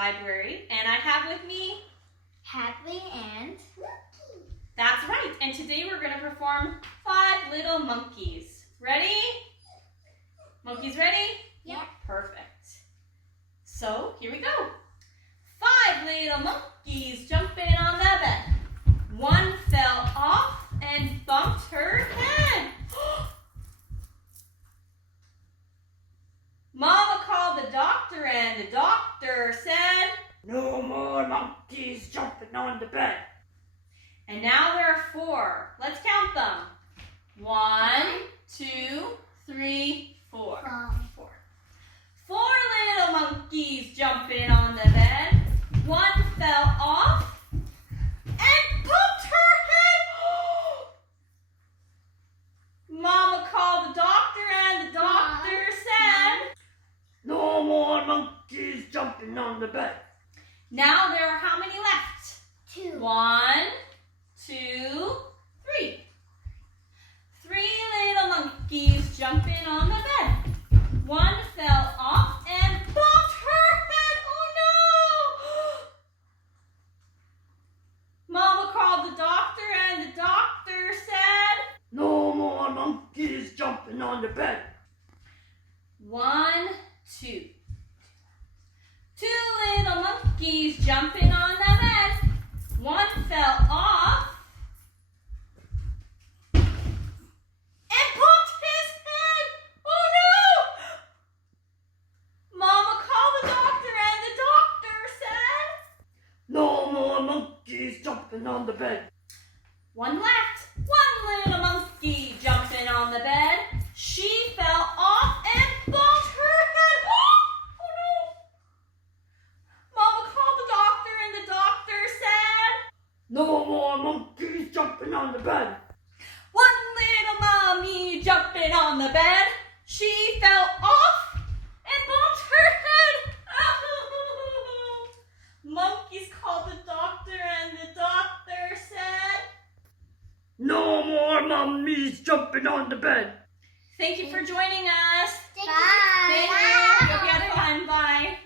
library, and I have with me Hadley and Lucky. That's right, and today we're going to perform 5 Little Monkeys. Ready? Monkeys ready? Yep. Perfect. So, here we go. 5 little monkeys jumping on the bed. One fell off and bumped her head. Mama called the doctor and the doctor said, "No more monkeys jumping on the bed." And now there are 4. Let's count them. 1, 2, 3, 4. 4. 4 little monkeys jumping on the bed. One fell off and bumped her head. Mama called the doctor and the doctor said, "No more monkeys jumping on the bed." Now there are how many left? 2. 1, 2, 3. 3 little monkeys jumping on the bed. One fell off and bumped her head. Oh no! Mama called the doctor and the doctor said, "No more monkeys jumping on the bed." 1, 2. 2 little monkeys jumping on the bed. One fell off and bumped his head. Oh no! Mama called the doctor and the doctor said, "No more monkeys jumping on the bed." one left. 1 little monkey jumping on the bed. She fell off and bumped her head. Oh no! Mama called the doctor and the doctor said, "No more monkeys jumping on the bed." 1 little mommy jumping on the bed. She fell off and bumped her head. Monkeys called the doctor and the doctor said, "No more mummies jumping on the bed." thank you for joining us. Bye. Thank you. Hope you had fun. Bye.